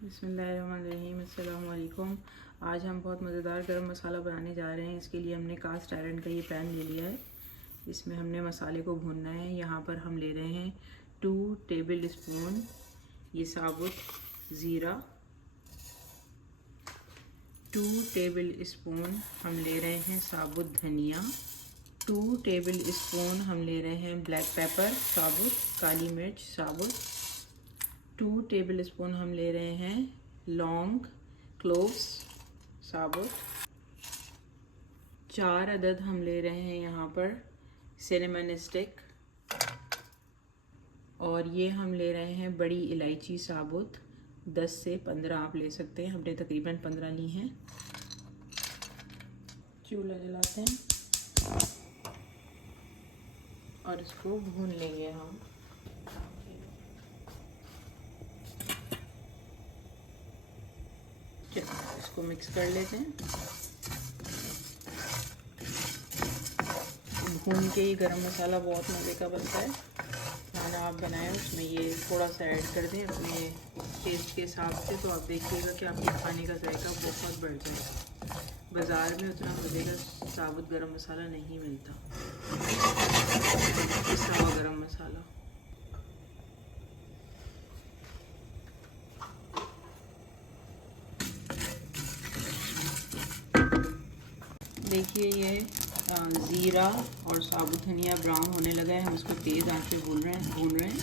बिस्मिल्लाहिर्रहमानिर्रहीम, अस्सलाम वालेकुम। आज हम बहुत मज़ेदार गरम मसाला बनाने जा रहे हैं। इसके लिए हमने कास्ट आयरन का ये पैन ले लिया है। इसमें हमने मसाले को भूनना है। यहाँ पर हम ले रहे हैं 2 टेबल स्पून ये साबुत ज़ीरा, 2 टेबल स्पून हम ले रहे हैं साबुत धनिया, 2 टेबल स्पून हम ले रहे हैं ब्लैक पेपर साबुत, काली मिर्च साबुत, 2 टेबल स्पून हम ले रहे हैं लौंग क्लोव्स साबुत, 4 अदद हम ले रहे हैं यहाँ पर सिनेमन स्टिक, और ये हम ले रहे हैं बड़ी इलायची साबुत, 10 से 15 आप ले सकते हैं। हमने तकरीबन 15 ली हैं। चूल्हा जलाते हैं और इसको भून लेंगे हम। इसको मिक्स कर लेते हैं। भून के ही गरम मसाला बहुत मज़े का बनता है। खाना आप बनाएं उसमें ये थोड़ा सा ऐड कर दें अपने टेस्ट के हिसाब से, तो आप देखिएगा कि आपके खाने का जायका बहुत बढ़ जाएगा। बाज़ार में उतना मज़े का साबुत गरम मसाला नहीं मिलता, पिसा हुआ गरम मसाला। देखिए ये ज़ीरा और साबुत धनिया ब्राउन होने लगा है। हम इसको तेज़ आंच पे भून रहे हैं।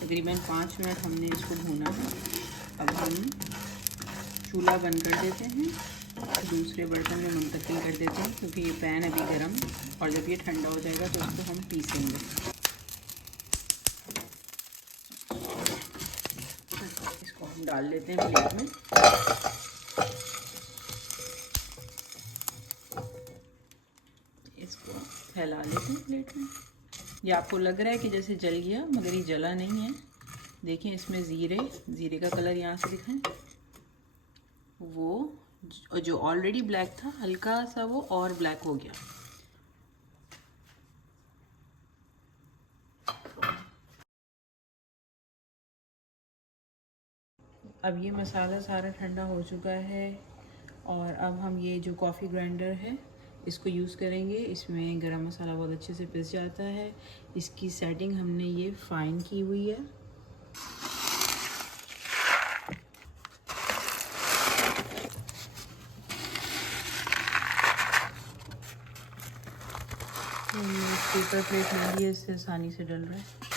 तकरीबन 5 मिनट हमने इसको भूना है। अब हम चूल्हा बंद कर देते हैं, दूसरे बर्तन में मुंतकिल कर देते हैं, क्योंकि ये पैन अभी गर्म, और जब ये ठंडा हो जाएगा तो इसको हम पीसेंगे। इसको हम डाल लेते हैं प्लेट में। इसको फैला लेते हैं प्लेट में। ये आपको लग रहा है कि जैसे जल गया, मगर ये जला नहीं है। देखें इसमें ज़ीरे का कलर यहाँ से दिखाएं, वो जो ऑलरेडी ब्लैक था हल्का सा वो और ब्लैक हो गया। अब ये मसाला सारा ठंडा हो चुका है, और अब हम ये जो कॉफ़ी ग्राइंडर है इसको यूज़ करेंगे। इसमें गरम मसाला बहुत अच्छे से पिस जाता है। इसकी सेटिंग हमने ये फाइन की हुई है। पेपर प्लेट में भी इससे आसानी से डल रहा है।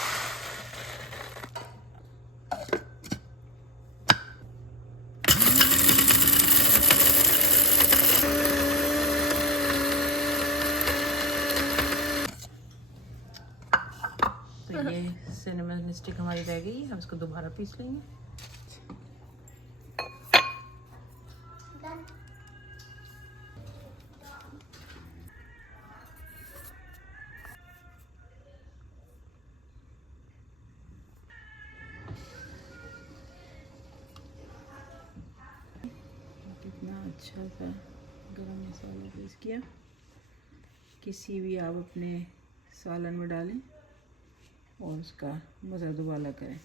तो ये सिनेमन स्टिक हमारी रह गई, हम इसको दोबारा पीस लेंगे। कितना अच्छा सा गरम मसाला पीस किया। किसी भी आप अपने सालन में डालें और उसका मज़ा दुबाला करें।